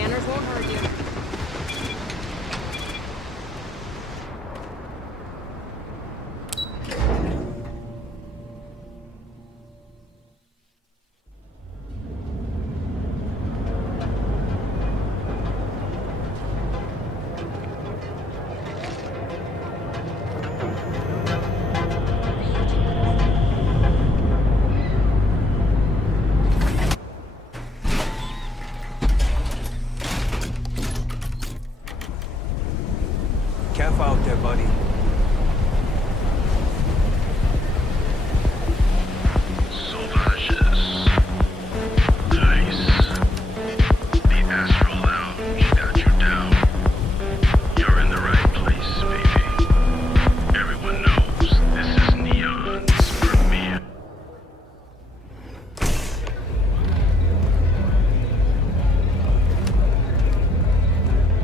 Scanners won't hurt you. Careful out there, buddy. Sauvages. Nice. The Astral Lounge got you down. You're in the right place, baby. Everyone knows this is Neon's premiere.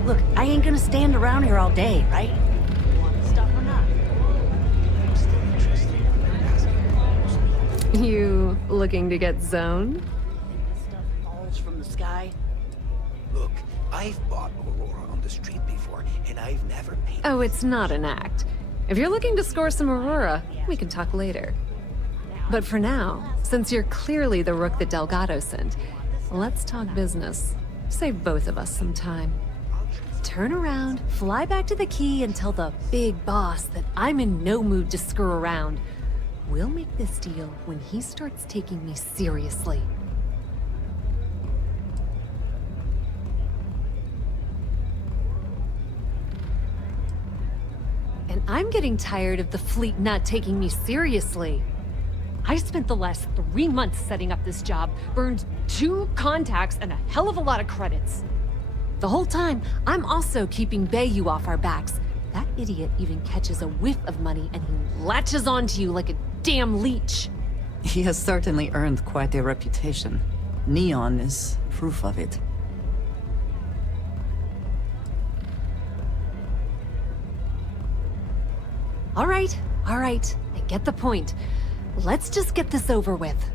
Look, I ain't gonna stand around here all day, right? You want stuff or not? I'm still interested in asking. You looking to get zoned? Stuff falls from the sky. Look, I've bought Aurora on the street before, and I've never paid. Oh, it's not an act. If you're looking to score some Aurora, we can talk later. But for now, since you're clearly the rook that Delgado sent, let's talk business. Save both of us some time. Turn around, fly back to the key, and tell the big boss that I'm in no mood to screw around. We'll make this deal when he starts taking me seriously. And I'm getting tired of the fleet not taking me seriously. I spent the last 3 months setting up this job, burned 2 contacts and a hell of a lot of credits. The whole time, I'm also keeping Bayou off our backs. That idiot even catches a whiff of money and he latches onto you like a damn leech. He has certainly earned quite a reputation. Neon is proof of it. All right, I get the point. Let's just get this over with.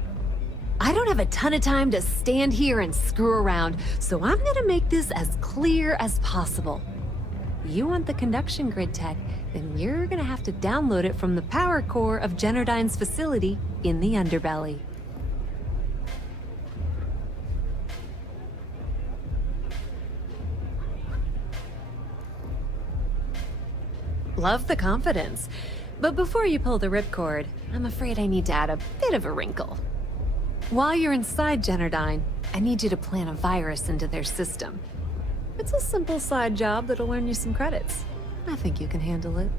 I don't have a ton of time to stand here and screw around, so I'm gonna make this as clear as possible. You want the conduction grid tech, then you're gonna have to download it from the power core of Generdyne's facility in the underbelly. Love the confidence. But before you pull the ripcord, I'm afraid I need to add a bit of a wrinkle. While you're inside Generdyne, I need you to plant a virus into their system. It's a simple side job that'll earn you some credits. I think you can handle it.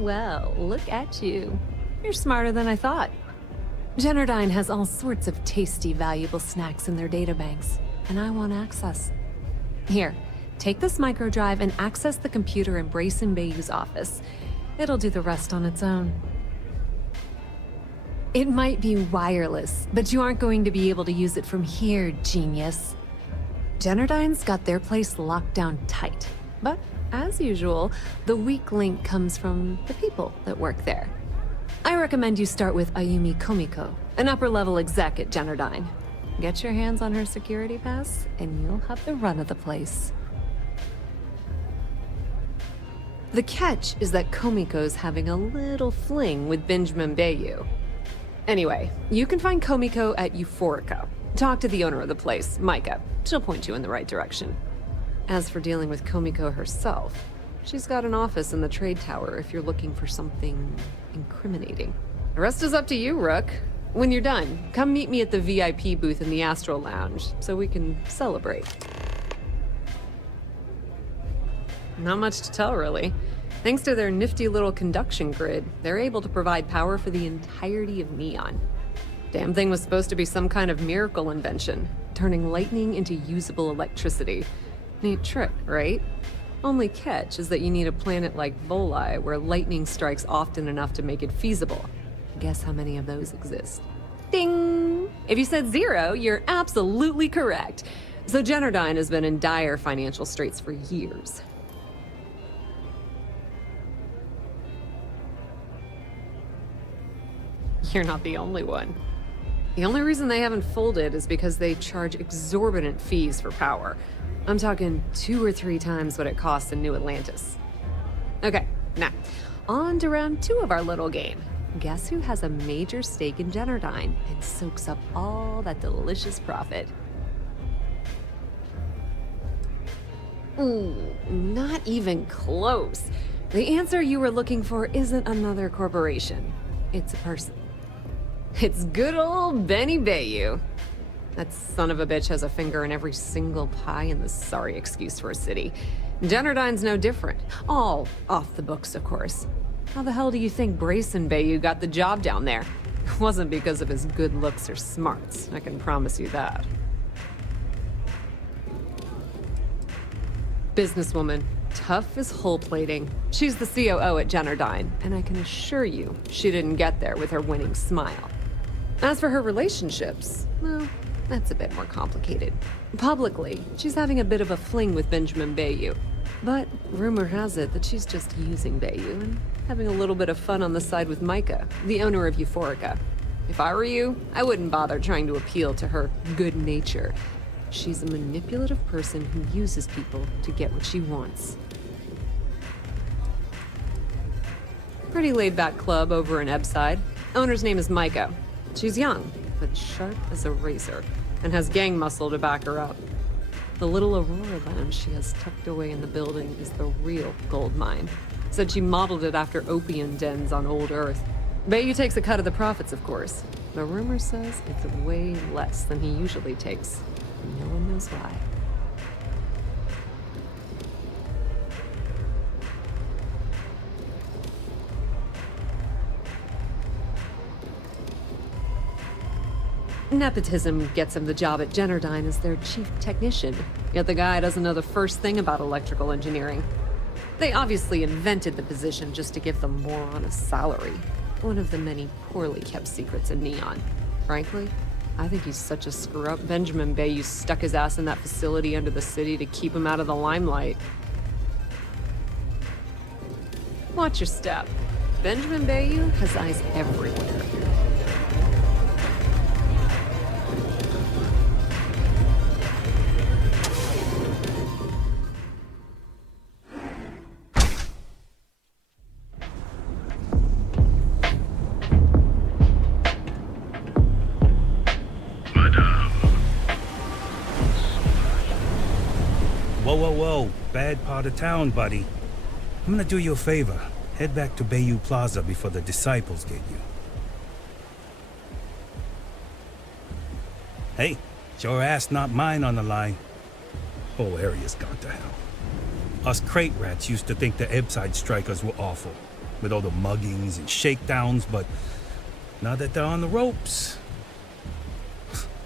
Well, look at you. You're smarter than I thought. Generdyne has all sorts of tasty, valuable snacks in their databanks, and I want access. Here, take this microdrive and access the computer in Brayson Bayou's office. It'll do the rest on its own. It might be wireless, but you aren't going to be able to use it from here, genius. Generdyne's got their place locked down tight, but as usual, the weak link comes from the people that work there. I recommend you start with Ayumi Komiko, an upper-level exec at Generdyne. Get your hands on her security pass, and you'll have the run of the place. The catch is that Komiko's having a little fling with Benjamin Bayou. Anyway, you can find Komiko at Euphorica. Talk to the owner of the place, Micah. She'll point you in the right direction. As for dealing with Komiko herself, she's got an office in the trade tower if you're looking for something incriminating. The rest is up to you, Rook. When you're done, come meet me at the VIP booth in the Astral Lounge so we can celebrate. Not much to tell, really. Thanks to their nifty little conduction grid, they're able to provide power for the entirety of Neon. Damn thing was supposed to be some kind of miracle invention, turning lightning into usable electricity. Neat trick, right? Only catch is that you need a planet like Voli where lightning strikes often enough to make it feasible. Guess how many of those exist? Ding! If you said 0, you're absolutely correct. So Generdyne has been in dire financial straits for years. You're not the only one. The only reason they haven't folded is because they charge exorbitant fees for power. I'm talking 2 or 3 times what it costs in New Atlantis. Okay, now, on to round 2 of our little game. Guess who has a major stake in Generdyne and soaks up all that delicious profit? Ooh, not even close. The answer you were looking for isn't another corporation. It's a person. It's good old Benny Bayou. That son of a bitch has a finger in every single pie in the sorry excuse for a city. Generdyne's no different. All off the books, of course. How the hell do you think Brayson Bayou got the job down there? It wasn't because of his good looks or smarts, I can promise you that. Businesswoman, tough as hull plating. She's the COO at Generdyne, and I can assure you she didn't get there with her winning smile. As for her relationships, well, that's a bit more complicated. Publicly, she's having a bit of a fling with Benjamin Bayou. But rumor has it that she's just using Bayou and having a little bit of fun on the side with Micah, the owner of Euphorica. If I were you, I wouldn't bother trying to appeal to her good nature. She's a manipulative person who uses people to get what she wants. Pretty laid-back club over in Ebbside. Owner's name is Micah. She's young, but sharp as a razor, and has gang muscle to back her up. The little Aurora lounge she has tucked away in the building is the real gold mine. Said she modeled it after opium dens on old Earth. Bayou takes a cut of the profits, of course. The rumor says it's way less than he usually takes. No one knows why. Nepotism gets him the job at Generdyne as their chief technician, yet the guy doesn't know the first thing about electrical engineering. They obviously invented the position just to give them more on a salary. One of the many poorly kept secrets in Neon. Frankly, I think he's such a screw-up. Benjamin Bayou stuck his ass in that facility under the city to keep him out of the limelight. Watch your step. Benjamin Bayou has eyes everywhere. Whoa. Bad part of town, buddy. I'm gonna do you a favor. Head back to Bayou Plaza before the disciples get you. Hey, it's your ass, not mine on the line. Whole area's gone to hell. Us crate rats used to think the Ebbside strikers were awful, with all the muggings and shakedowns, but now that they're on the ropes,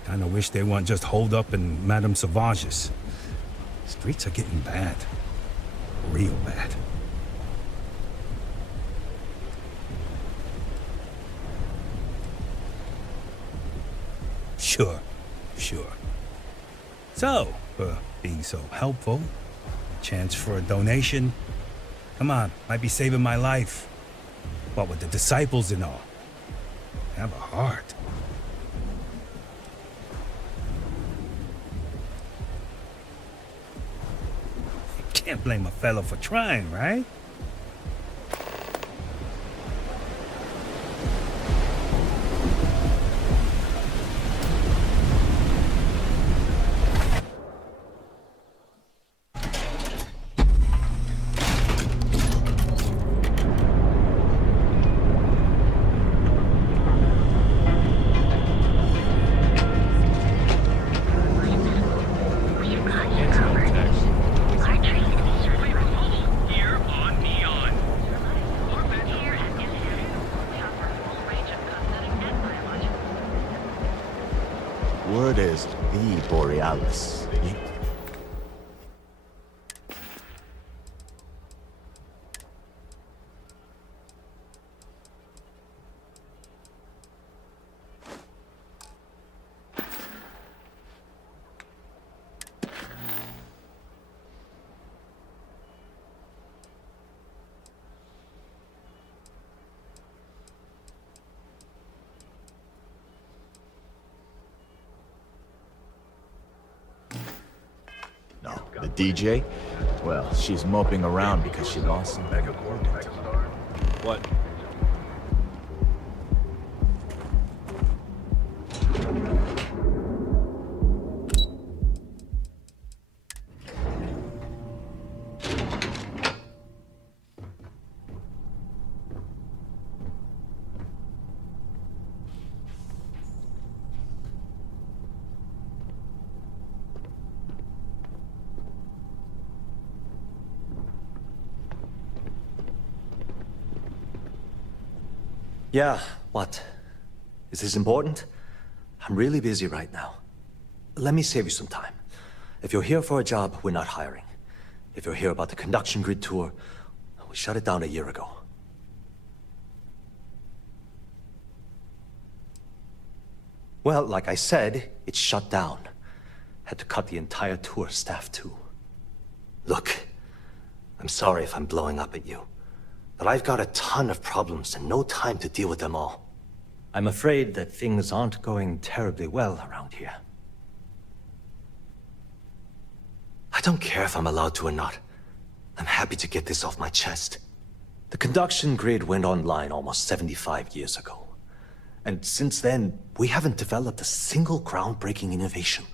kinda wish they weren't just holed up in Madame Sauvage's. Streets are getting bad. Real bad. Sure. So, for being so helpful, chance for a donation. Come on, might be saving my life. What with the disciples and all. Have a heart. Can't blame a fellow for trying, right? Word is the Borealis. DJ? Well, she's moping around because she lost some. What? Yeah, what? Is this important? I'm really busy right now. Let me save you some time. If you're here for a job, we're not hiring. If you're here about the conduction grid tour, we shut it down a year ago. Well, like I said, it's shut down. Had to cut the entire tour staff too. Look, I'm sorry if I'm blowing up at you. But I've got a ton of problems and no time to deal with them all. I'm afraid that things aren't going terribly well around here. I don't care if I'm allowed to or not. I'm happy to get this off my chest. The conduction grid went online almost 75 years ago. And since then, we haven't developed a single groundbreaking innovation.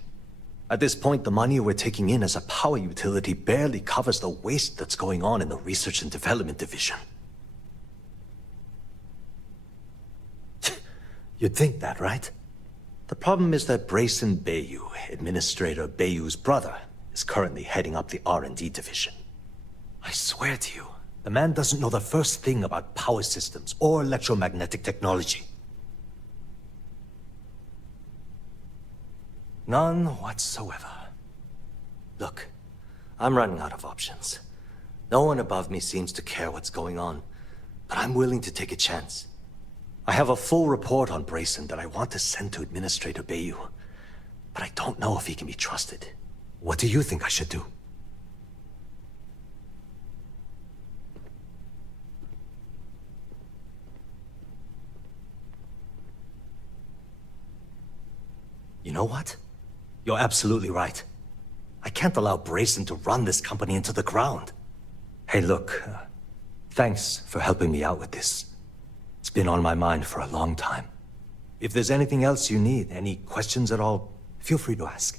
At this point, the money we're taking in as a power utility barely covers the waste that's going on in the research and development division. You'd think that, right? The problem is that Brayson Bayou, Administrator Bayou's brother, is currently heading up the R&D division. I swear to you, the man doesn't know the first thing about power systems or electromagnetic technology. None whatsoever. Look, I'm running out of options. No one above me seems to care what's going on, but I'm willing to take a chance. I have a full report on Brayson that I want to send to Administrator Bayou, but I don't know if he can be trusted. What do you think I should do? You know what? You're absolutely right. I can't allow Brayson to run this company into the ground. Hey, look, thanks for helping me out with this. It's been on my mind for a long time. If there's anything else you need, any questions at all, feel free to ask.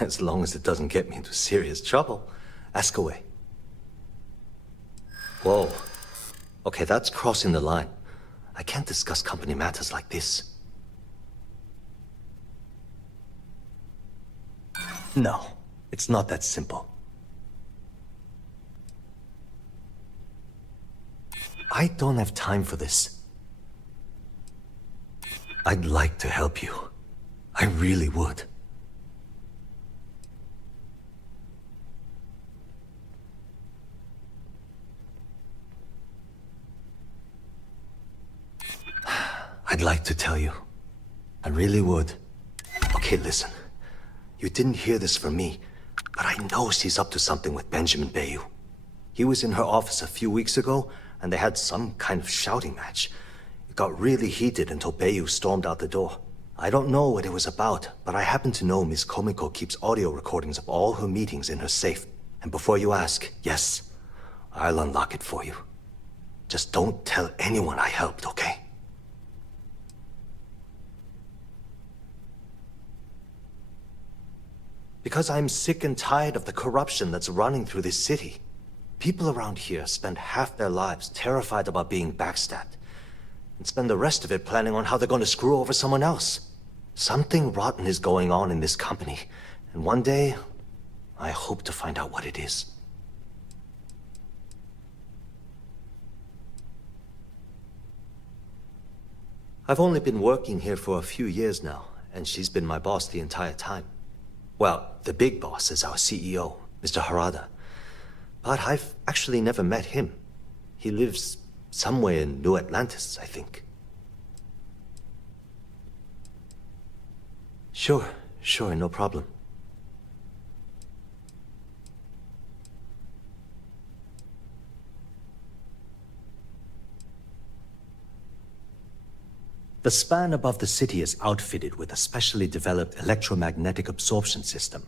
As long as it doesn't get me into serious trouble, ask away. Whoa. Okay, that's crossing the line. I can't discuss company matters like this. No, it's not that simple. I don't have time for this. I'd like to help you. I really would. I'd like to tell you. I really would. Okay, listen. You didn't hear this from me, but I know she's up to something with Benjamin Bayou. He was in her office a few weeks ago, and they had some kind of shouting match. It got really heated until Bayou stormed out the door. I don't know what it was about, but I happen to know Miss Komiko keeps audio recordings of all her meetings in her safe. And before you ask, yes, I'll unlock it for you. Just don't tell anyone I helped, okay? Because I'm sick and tired of the corruption that's running through this city. People around here spend half their lives terrified about being backstabbed, and spend the rest of it planning on how they're going to screw over someone else. Something rotten is going on in this company, and one day, I hope to find out what it is. I've only been working here for a few years now, and she's been my boss the entire time. Well, the big boss is our CEO, Mr. Harada. But I've actually never met him. He lives somewhere in New Atlantis, I think. Sure, no problem. The span above the city is outfitted with a specially developed electromagnetic absorption system.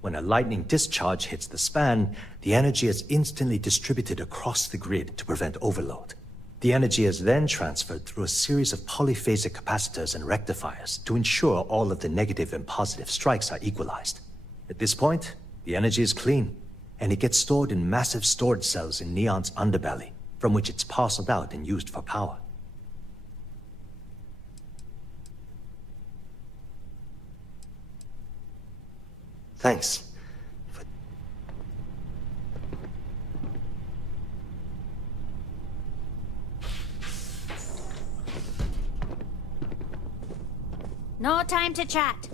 When a lightning discharge hits the span, the energy is instantly distributed across the grid to prevent overload. The energy is then transferred through a series of polyphasic capacitors and rectifiers to ensure all of the negative and positive strikes are equalized. At this point, the energy is clean, and it gets stored in massive storage cells in Neon's underbelly, from which it's parceled out and used for power. Thanks. No time to chat.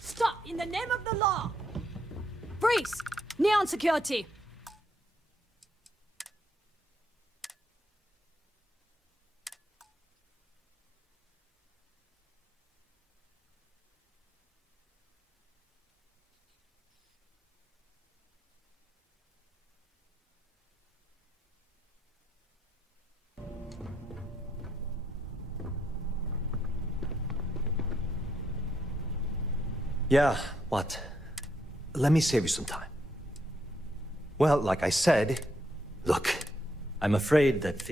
Stop! In the name of the law! Freeze! Neon security! Yeah, what? Let me save you some time. Well, like I said, look, I'm afraid that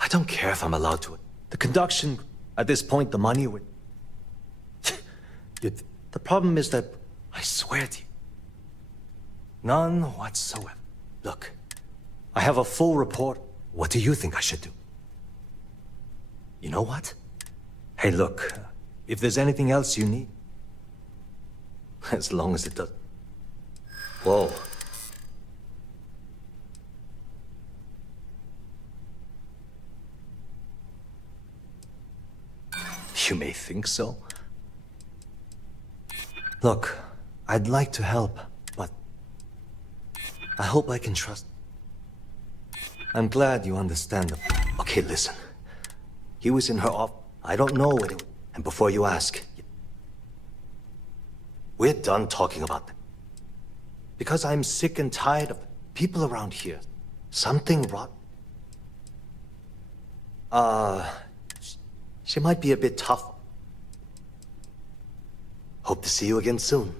I don't care if I'm allowed to. The conduction, at this point, the money would... The problem is that, I swear to you, none whatsoever. Look, I have a full report. What do you think I should do? You know what? Hey, look, if there's anything else you need, as long as it does... Whoa. You may think so. Look, I'd like to help, but I hope I can trust... I'm glad you understand the... Okay, listen. He was in her off... I don't know what it... And before you ask... We're done talking about that. Because I'm sick and tired of people around here. Something wrong. She might be a bit tough. Hope to see you again soon.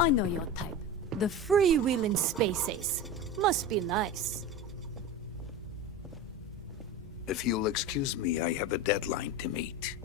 I know your type. The freewheeling space ace. Must be nice. If you'll excuse me, I have a deadline to meet.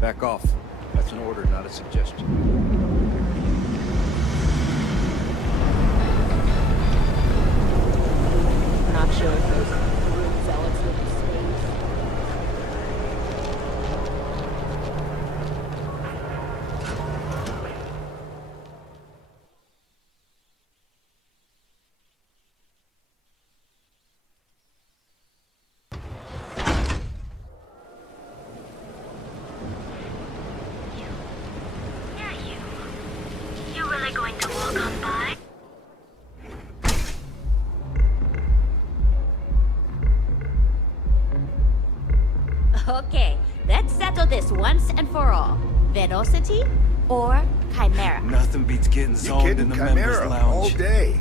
Back off. That's an order, not a suggestion. Not sure if those zealots live in space. You really going to walk on by? Okay, let's settle this once and for all. Velocity or Chimera? Nothing beats getting zoned in the members' lounge. All day.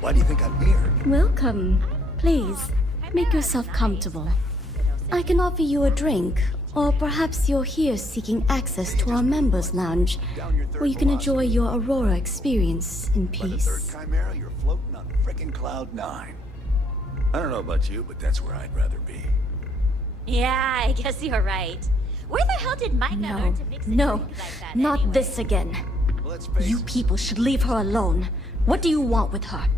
Why do you think I'm here? Welcome. Please, make yourself comfortable. I can offer you a drink, or perhaps you're here seeking access to our members' lounge, where you can enjoy your Aurora experience in By the peace. third Chimera, you're floating on frickin' Cloud 9. I don't know about you, but that's where I'd rather be. Yeah, I guess you're right. Where the hell did Micah learn to mix a No, drink like that not anyway? this again. Let's face You people should leave her alone. What do you want with her?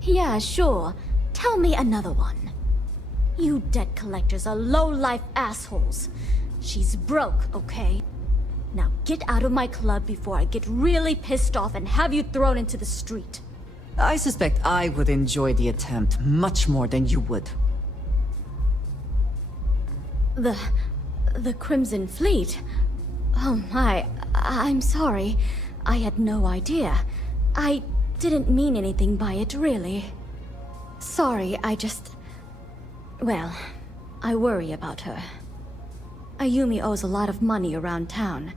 Yeah, sure. Tell me another one. You debt collectors are low-life assholes. She's broke, okay? Now get out of my club before I get really pissed off and have you thrown into the street. I suspect I would enjoy the attempt much more than you would. The Crimson Fleet? Oh my, I'm sorry. I had no idea. I didn't mean anything by it, really. Sorry, well, I worry about her. Ayumi owes a lot of money around town.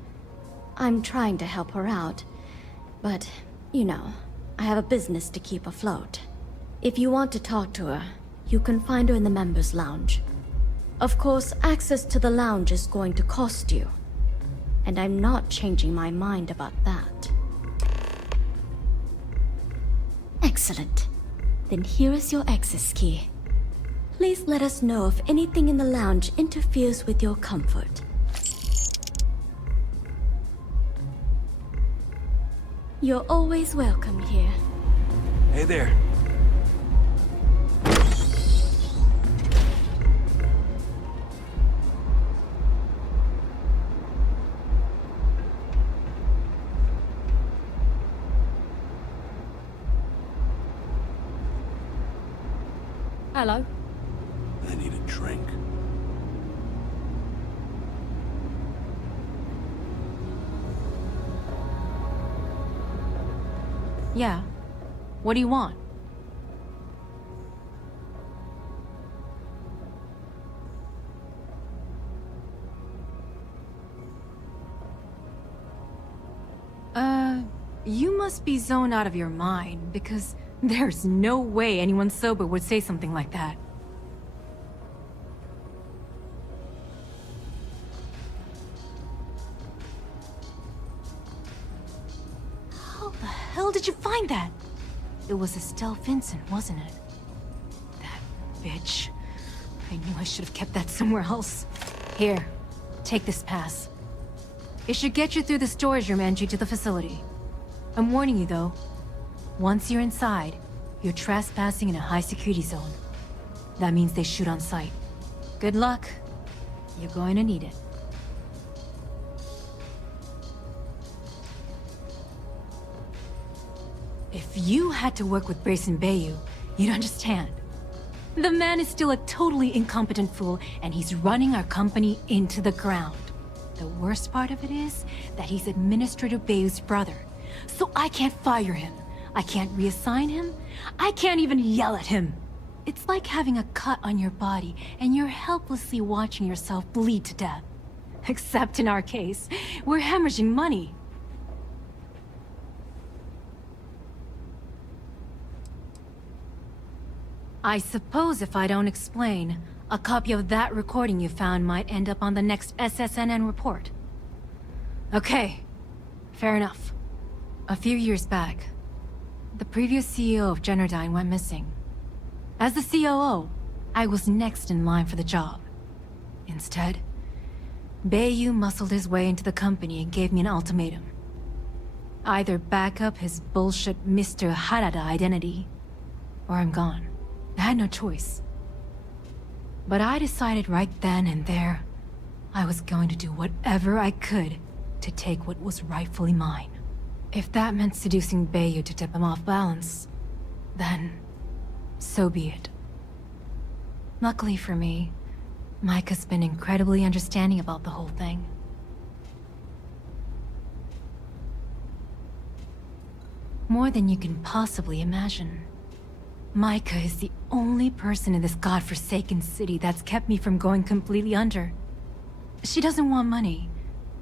I'm trying to help her out, but, you know, I have a business to keep afloat. If you want to talk to her, you can find her in the members' lounge. Of course, access to the lounge is going to cost you. And I'm not changing my mind about that. Excellent. Then here is your access key. Please let us know if anything in the lounge interferes with your comfort. You're always welcome here. Hey there. Hello. I need a drink. Yeah. What do you want? You must be zoned out of your mind, because there's no way anyone sober would say something like that. How the hell did you find that? It was Estelle Vincent, wasn't it? That bitch. I knew I should have kept that somewhere else. Here, take this pass. It should get you through the storage room entry to the facility. I'm warning you though. Once you're inside, you're trespassing in a high-security zone. That means they shoot on sight. Good luck. You're going to need it. If you had to work with Grayson Bayou, you'd understand. The man is still a totally incompetent fool, and he's running our company into the ground. The worst part of it is that he's Administrator Bayou's brother. So I can't fire him. I can't reassign him. I can't even yell at him. It's like having a cut on your body and you're helplessly watching yourself bleed to death. Except in our case, we're hemorrhaging money. I suppose if I don't explain, a copy of that recording you found might end up on the next SSNN report. Okay, fair enough. A few years back, the previous CEO of Generdyne went missing. As the COO, I was next in line for the job. Instead, Bayu muscled his way into the company and gave me an ultimatum. Either back up his bullshit Mr. Harada identity, or I'm gone. I had no choice. But I decided right then and there, I was going to do whatever I could to take what was rightfully mine. If that meant seducing Bayu to tip him off balance, then so be it. Luckily for me, Micah's been incredibly understanding about the whole thing. More than you can possibly imagine. Micah is the only person in this godforsaken city that's kept me from going completely under. She doesn't want money,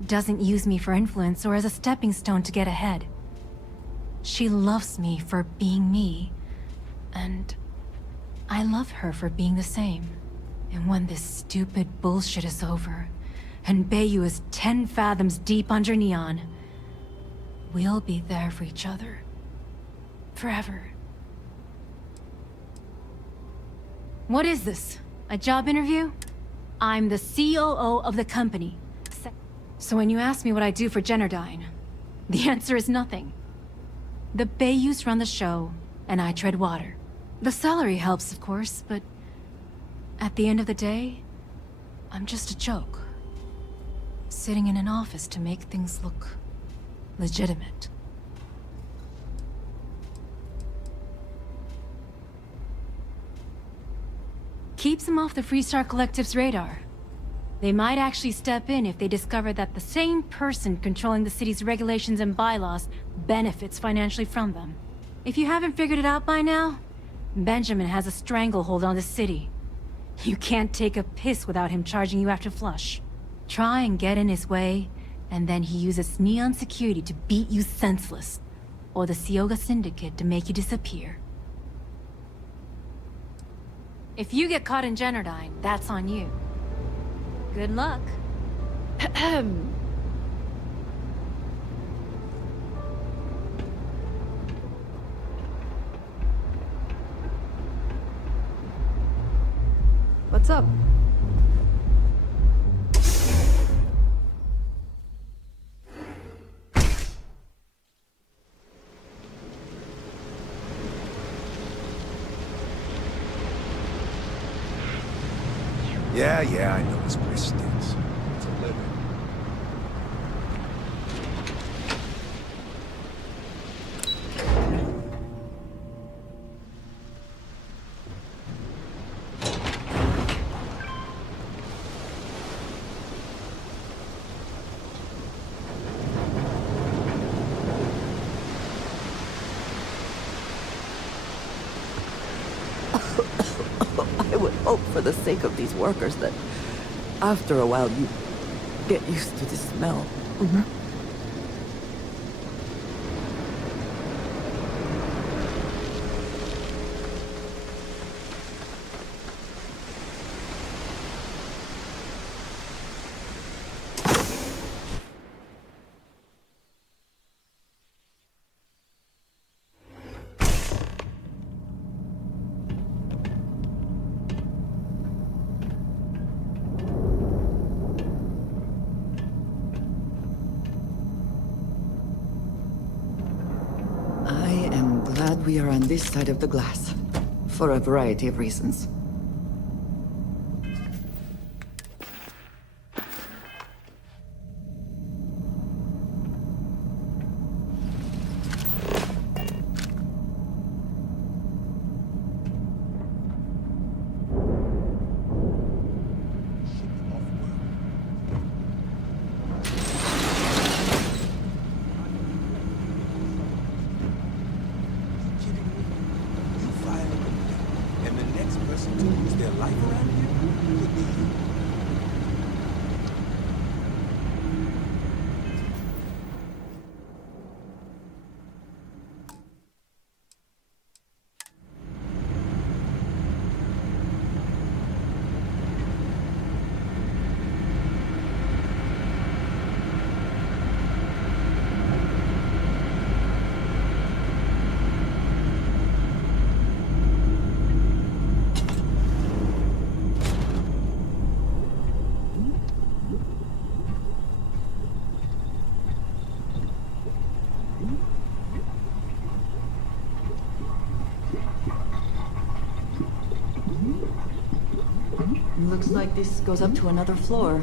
doesn't use me for influence or as a stepping stone to get ahead. She loves me for being me, and I love her for being the same. And when this stupid bullshit is over, and Bayu is 10 fathoms deep under Neon, we'll be there for each other. Forever. What is this? A job interview? I'm the COO of the company. So when you ask me what I do for Generdyne, the answer is nothing. The Bayus run the show, and I tread water. The salary helps, of course, but at the end of the day, I'm just a joke. Sitting in an office to make things look legitimate. Keeps them off the Freestar Collective's radar. They might actually step in if they discover that the same person controlling the city's regulations and bylaws benefits financially from them. If you haven't figured it out by now, Benjamin has a stranglehold on the city. You can't take a piss without him charging you after flush. Try and get in his way, and then he uses Neon security to beat you senseless, or the Sioga Syndicate to make you disappear. If you get caught in Generdyne, that's on you. Good luck. What's up? Yeah, I know this place stinks. It's a living. I would hope for the sake of these workers that after a while you get used to the smell. We are on this side of the glass, for a variety of reasons. Looks like this goes up to another floor.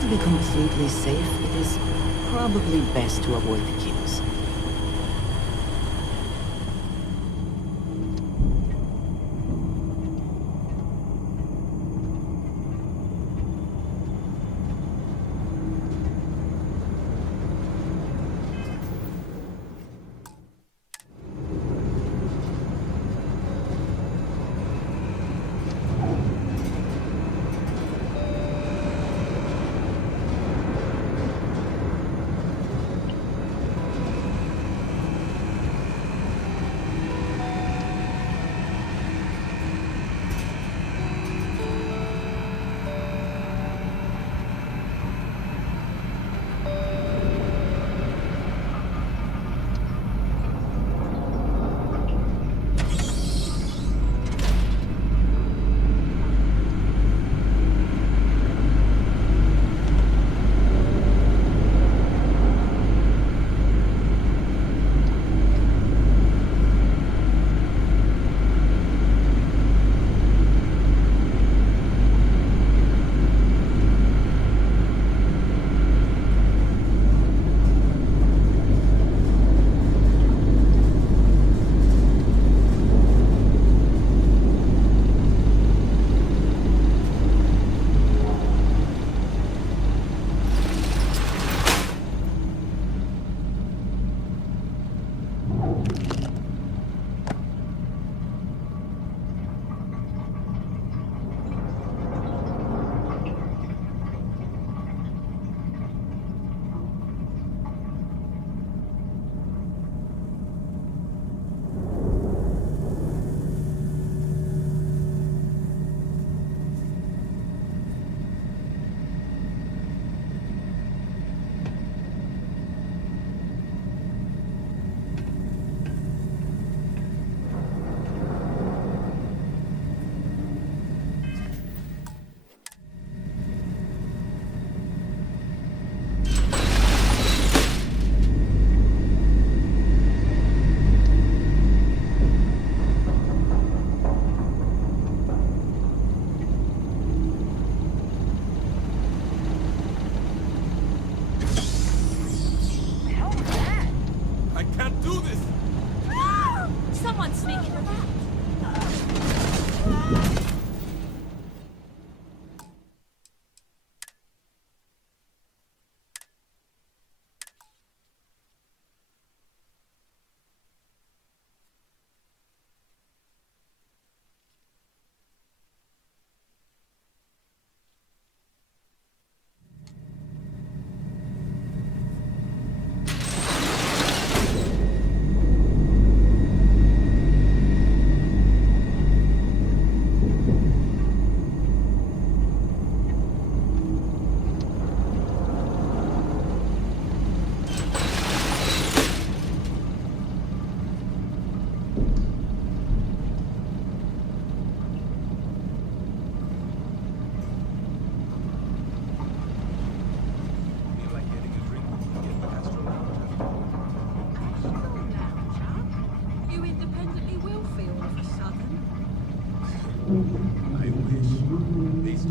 To be completely safe, it is probably best to avoid the queues.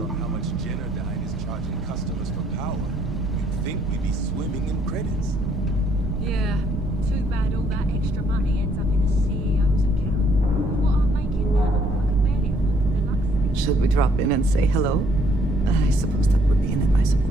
on how much Genodyne is charging customers for power, you'd think we'd be swimming in credits. Yeah, too bad all that extra money ends up in the CEO's account. What I'm making now, I can barely afford the deluxe. Should we drop in and say hello? I suppose that would be inadvisable.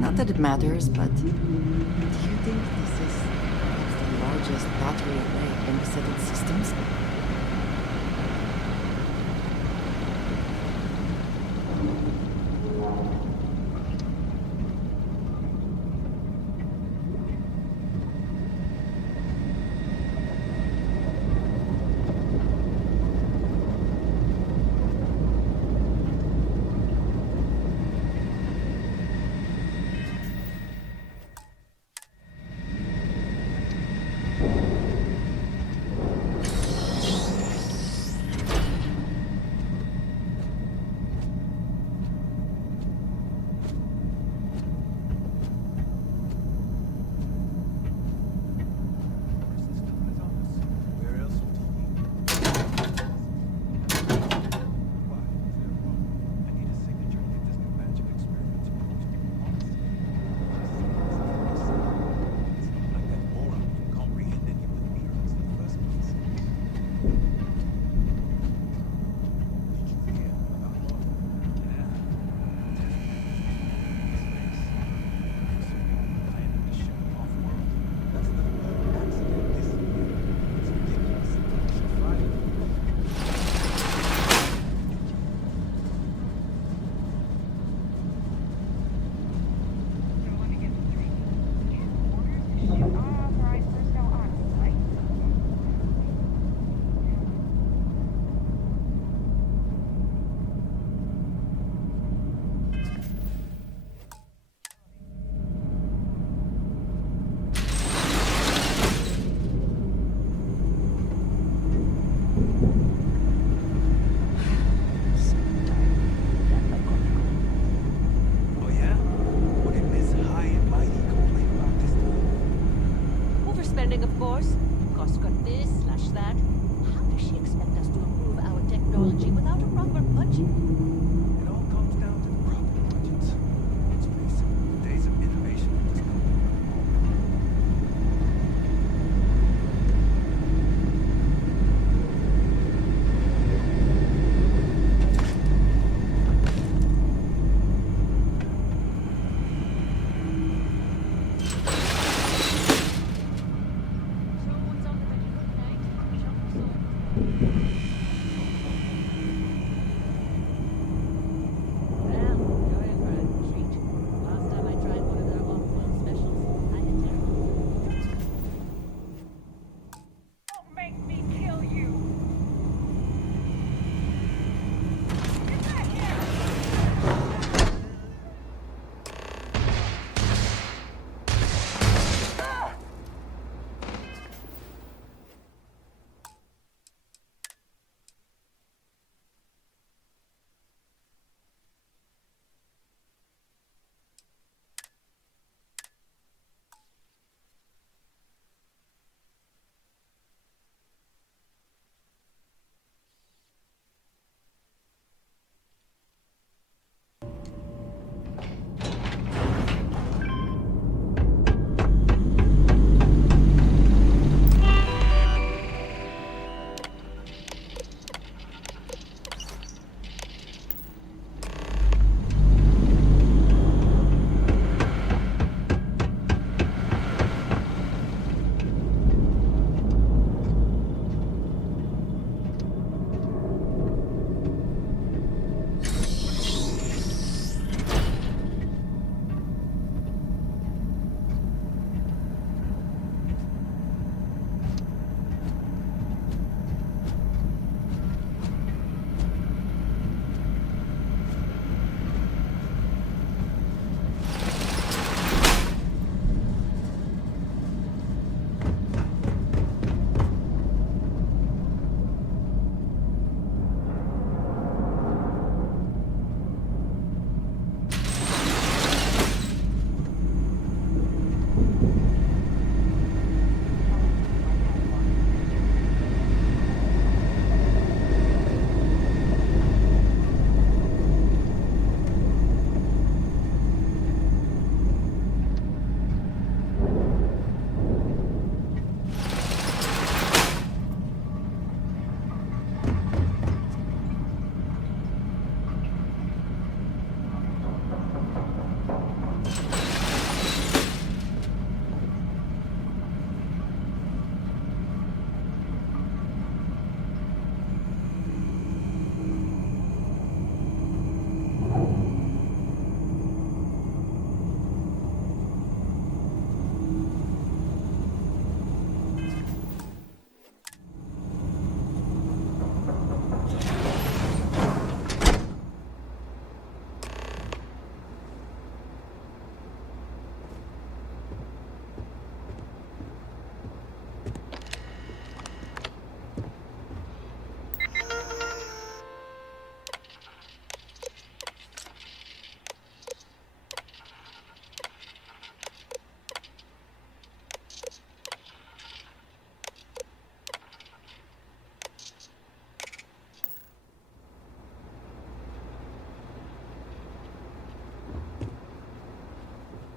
Not that it matters, but do you think this is the largest battery array in the Sagan systems?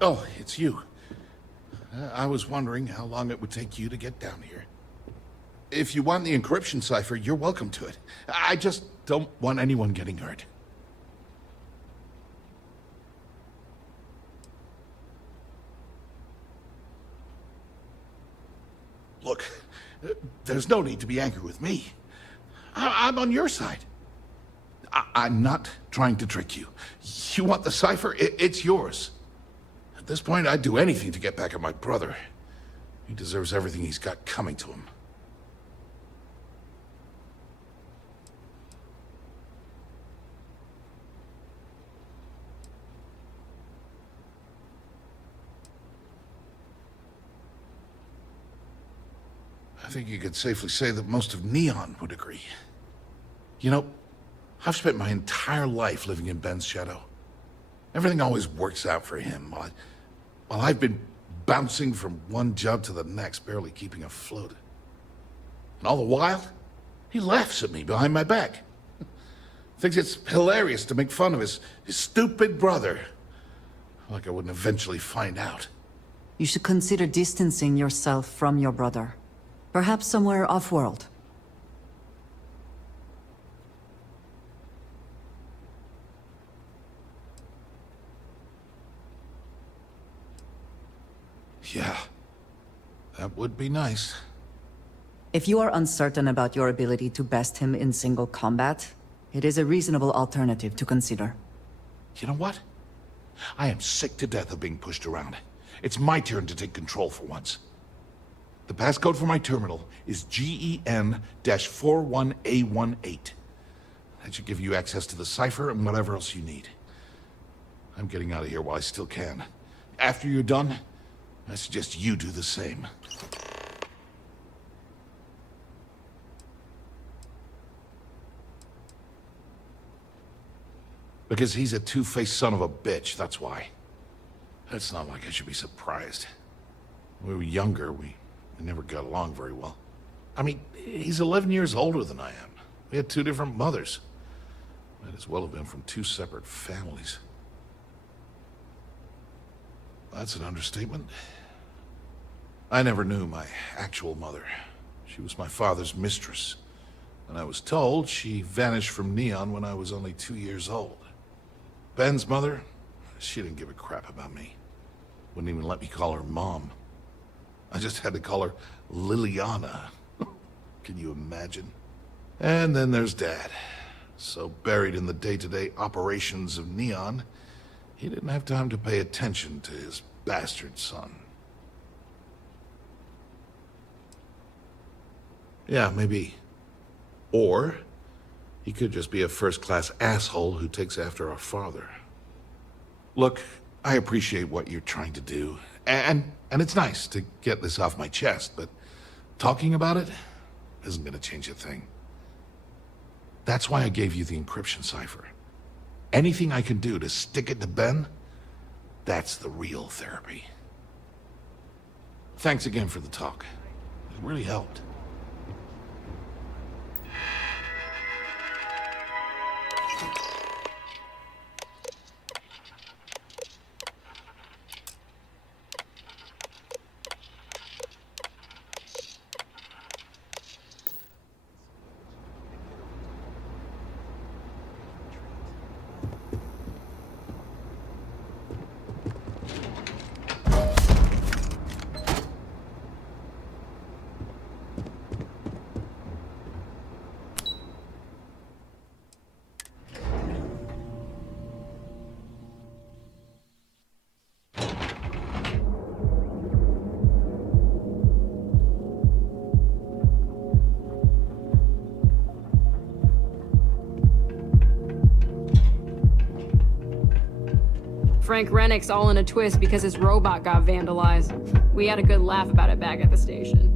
Oh, it's you. I was wondering how long it would take you to get down here. If you want the encryption cipher, you're welcome to it. I just don't want anyone getting hurt. Look, there's no need to be angry with me. I'm on your side. I'm not trying to trick you. You want the cipher? It's yours. At this point, I'd do anything to get back at my brother. He deserves everything he's got coming to him. I think you could safely say that most of Neon would agree. You know, I've spent my entire life living in Ben's shadow. Everything always works out for him, while I've been bouncing from one job to the next, barely keeping afloat. And all the while, he laughs at me behind my back. Thinks it's hilarious to make fun of his stupid brother. Like I wouldn't eventually find out. You should consider distancing yourself from your brother. Perhaps somewhere off-world. Yeah, that would be nice. If you are uncertain about your ability to best him in single combat, it is a reasonable alternative to consider. You know what? I am sick to death of being pushed around. It's my turn to take control for once. The passcode for my terminal is GEN-41A18. That should give you access to the cipher and whatever else you need. I'm getting out of here while I still can. After you're done, I suggest you do the same. Because he's a two-faced son of a bitch, that's why. It's not like I should be surprised. When we were younger, we never got along very well. I mean, he's 11 years older than I am. We had two different mothers. Might as well have been from two separate families. That's an understatement. I never knew my actual mother. She was my father's mistress. And I was told she vanished from Neon when I was only 2 years old. Ben's mother, she didn't give a crap about me. Wouldn't even let me call her Mom. I just had to call her Liliana. Can you imagine? And then there's Dad. So buried in the day-to-day operations of Neon, he didn't have time to pay attention to his bastard son. Yeah, maybe. Or he could just be a first-class asshole who takes after our father. Look, I appreciate what you're trying to do, and it's nice to get this off my chest, but talking about it isn't gonna change a thing. That's why I gave you the encryption cipher. Anything I can do to stick it to Ben, that's the real therapy. Thanks again for the talk. It really helped. Frank Rennick's all in a twist because his robot got vandalized. We had a good laugh about it back at the station.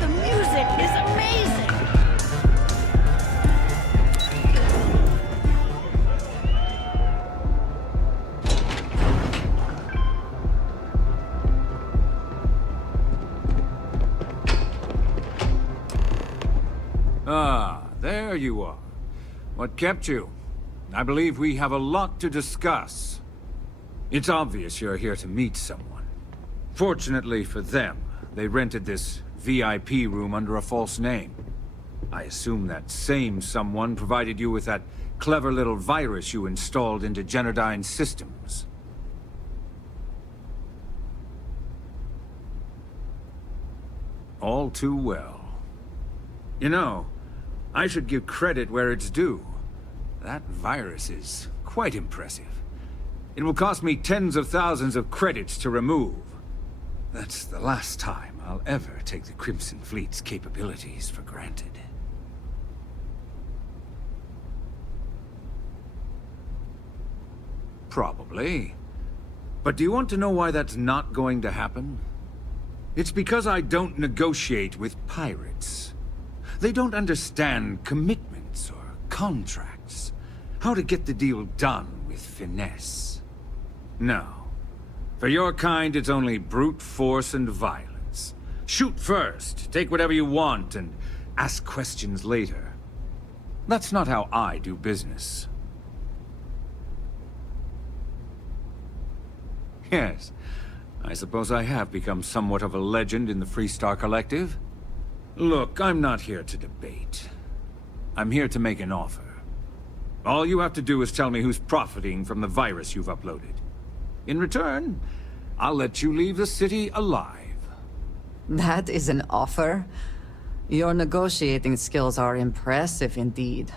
The music is amazing! Ah, there you are. What kept you? I believe we have a lot to discuss. It's obvious you're here to meet someone. Fortunately for them, they rented this VIP room under a false name. I assume that same someone provided you with that clever little virus you installed into Genodyne's systems. All too well. You know, I should give credit where it's due. That virus is quite impressive. It will cost me tens of thousands of credits to remove. That's the last time I'll ever take the Crimson Fleet's capabilities for granted. Probably. But do you want to know why that's not going to happen? It's because I don't negotiate with pirates. They don't understand commitments or contracts. How to get the deal done with finesse. No. For your kind, it's only brute force and violence. Shoot first, take whatever you want, and ask questions later. That's not how I do business. Yes, I suppose I have become somewhat of a legend in the Freestar Collective. Look, I'm not here to debate. I'm here to make an offer. All you have to do is tell me who's profiting from the virus you've uploaded. In return, I'll let you leave the city alive. That is an offer? Your negotiating skills are impressive indeed.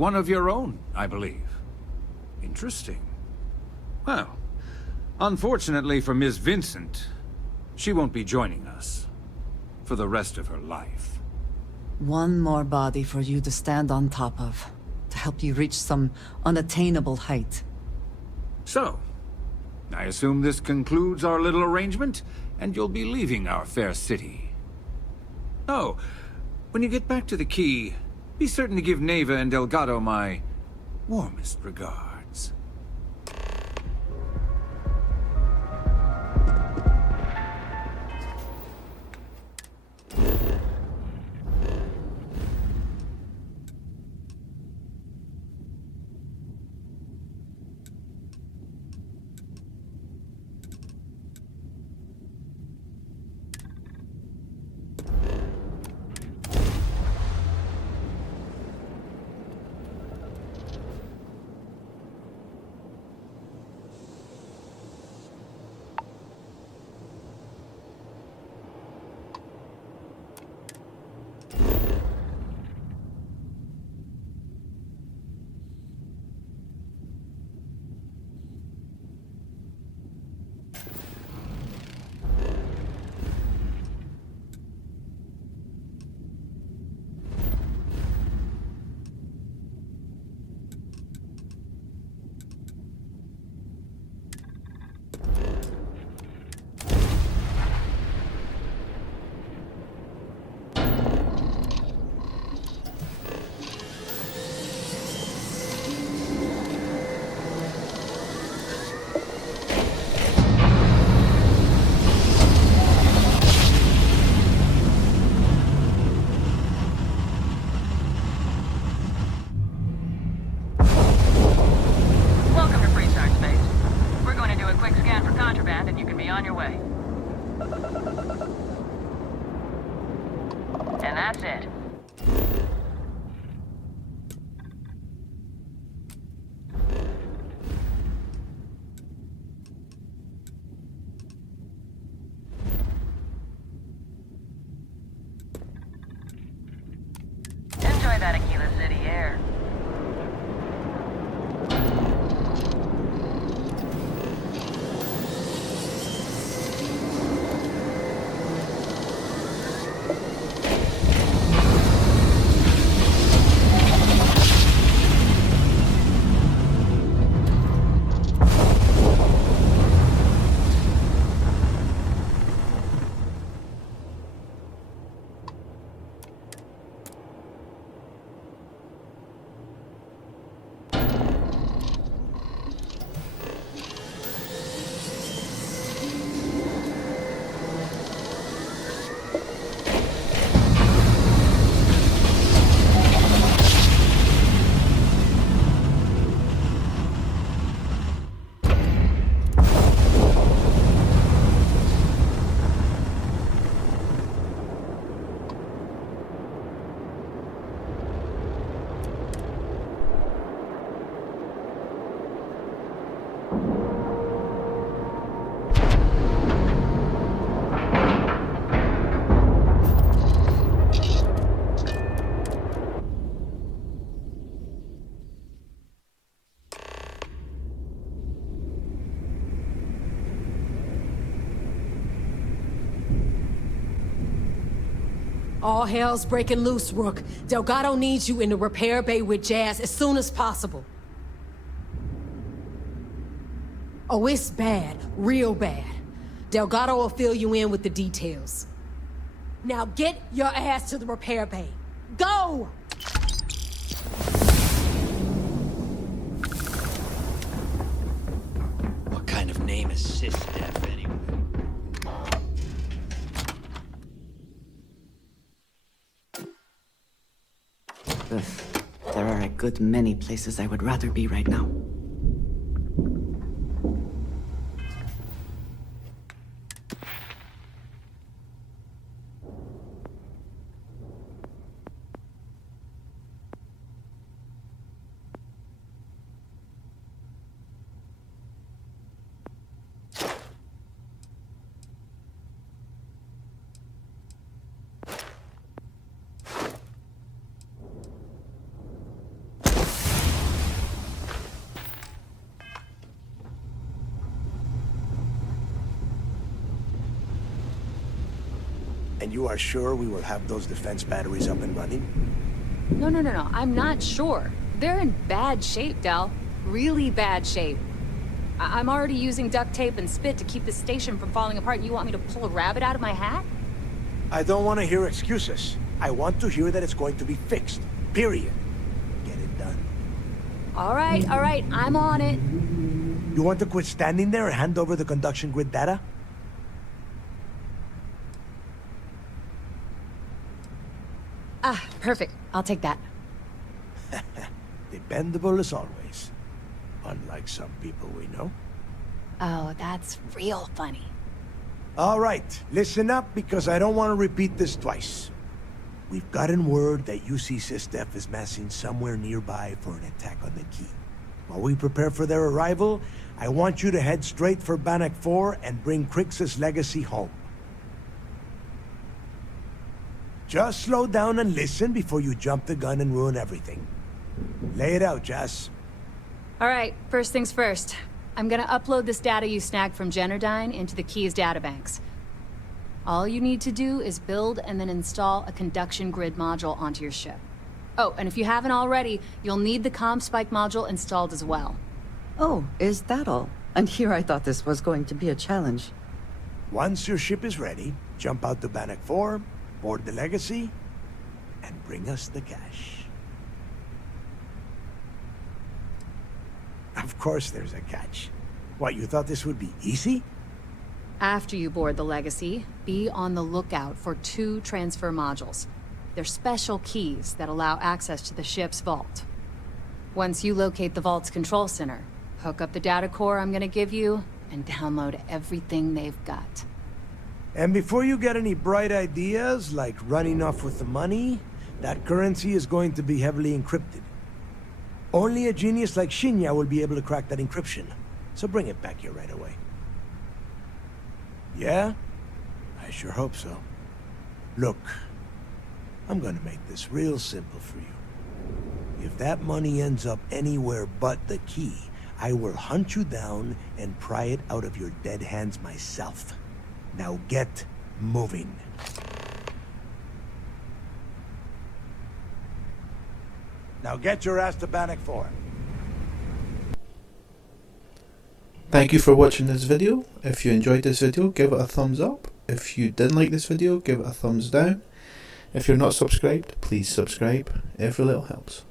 One of your own, I believe. Interesting. Well, unfortunately for Ms. Vincent, she won't be joining us for the rest of her life. One more body for you to stand on top of, to help you reach some unattainable height. So, I assume this concludes our little arrangement, and you'll be leaving our fair city. Oh, when you get back to the Key, be certain to give Neva and Delgado my warmest regards. That Aquila City air. All hell's breaking loose, Rook. Delgado needs you in the repair bay with Jazz as soon as possible. Oh, it's bad. Real bad. Delgado will fill you in with the details. Now get your ass to the repair bay. Go! What kind of name is Sysdef anyway? There are a good many places I would rather be right now. And you are sure we will have those defense batteries up and running? No. I'm not sure. They're in bad shape, Del. Really bad shape. I'm already using duct tape and spit to keep the station from falling apart, and you want me to pull a rabbit out of my hat? I don't want to hear excuses. I want to hear that it's going to be fixed. Period. Get it done. All right. I'm on it. You want to quit standing there and hand over the conduction grid data? Ah, perfect. I'll take that. Dependable as always. Unlike some people we know. Oh, that's real funny. All right, listen up because I don't want to repeat this twice. We've gotten word that UC Sysdef is massing somewhere nearby for an attack on the key. While we prepare for their arrival, I want you to head straight for Bannock 4 and bring Kryx's legacy home. Just slow down and listen before you jump the gun and ruin everything. Lay it out, Jess. All right, first things first. I'm gonna upload this data you snagged from Generdyne into the Key's databanks. All you need to do is build and then install a conduction grid module onto your ship. Oh, and if you haven't already, you'll need the comm spike module installed as well. Oh, is that all? And here I thought this was going to be a challenge. Once your ship is ready, jump out to Bannock 4, board the legacy, and bring us the cash. Of course there's a catch. What, you thought this would be easy? After you board the legacy, be on the lookout for 2 transfer modules. They're special keys that allow access to the ship's vault. Once you locate the vault's control center, hook up the data core I'm gonna give you, and download everything they've got. And before you get any bright ideas, like running off with the money, that currency is going to be heavily encrypted. Only a genius like Shinya will be able to crack that encryption, so bring it back here right away. Yeah? I sure hope so. Look, I'm gonna make this real simple for you. If that money ends up anywhere but the key, I will hunt you down and pry it out of your dead hands myself. Now get moving. Now get your ass to Bannock 4. Thank you for watching this video. If you enjoyed this video, give it a thumbs up. If you didn't like this video, give it a thumbs down. If you're not subscribed, please subscribe. Every little helps.